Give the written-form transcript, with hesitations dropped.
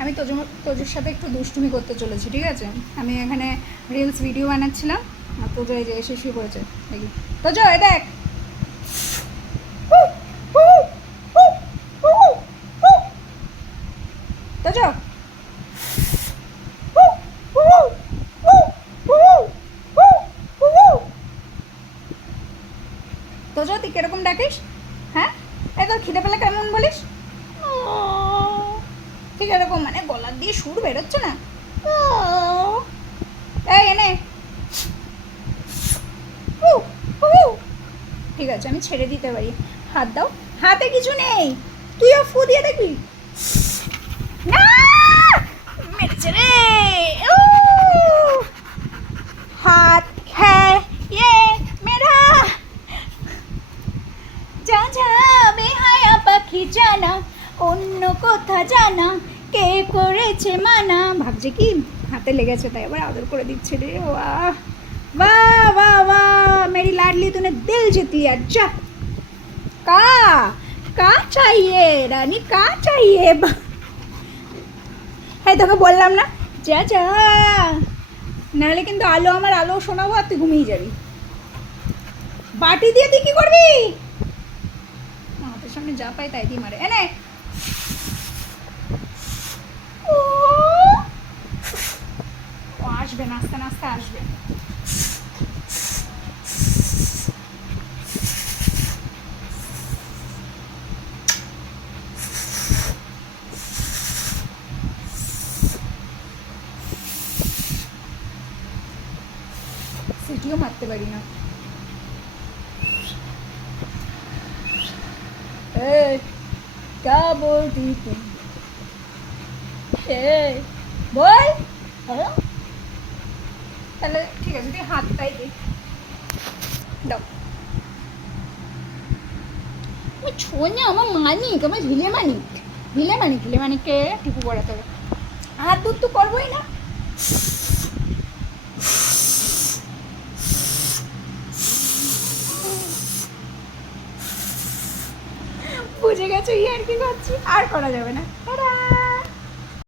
আমি তোজোর সাথে একটু দুষ্টুমি করতে চলেছি, ঠিক আছে? আমি এখানে রিলস ভিডিও বানাচ্ছিলাম আর তোজো এই যে এসে শুয়ে পড়েছে। দেখি তোজো, এ দেখ। তোজো, তোজো তুই কিরকম ডাকিস? হ্যাঁ, এই তোর খিদে পেলে কেমন বলিস? ঠিক এরকম, মানে গলার দিয়ে সুর বেরোচ্ছে না। এই এনে, ঠিক আছে আমি ছেড়ে দিতে পারি। হাত দাও, হাতে কিছু নেই, তুইও ফু দিয়ে দেখবি। না, মেরেছে রে। হাত হ্যাঁ, ইয়ে মেরা। যা যা বেহায়া পাখি জানা, অন্য কথা জানা, কে করেছে মানা। ভাবছে কি হাতে লেগেছে, তাই আবার আদর করে দিচ্ছে রে। वाह वाह वाह वाह, मेरी लाडली तूने दिल जीत लिया। जा, का चाहिए रानी, का चाहिए? হ্যাঁ তোকে বললাম না, যা যা, নাহলে কিন্তু আলো আমার আলো শোনাবো আর তুই ঘুমিয়ে যাবি। বাটি দিয়ে তুই কি করবি? হাতের সামনে যা পাই তাই দিয়ে মারে। এনে, ও আসবে, নাস্তা নাস্তা আসবে। সিটিও মারতে পারি না। क्या बोलती तुम? বল। তাহলে ঠিক আছে, তুই হাতটাই দে, দাও। ছোঁয়া আমার মানিক, আমার ঢিলে মানিক, ঢিলে মানিককে টিপু পড়াতে হবে। হাত দুধ তো করবোই না। বুঝে গেছো, আর কি করছি, আর করা যাবে না।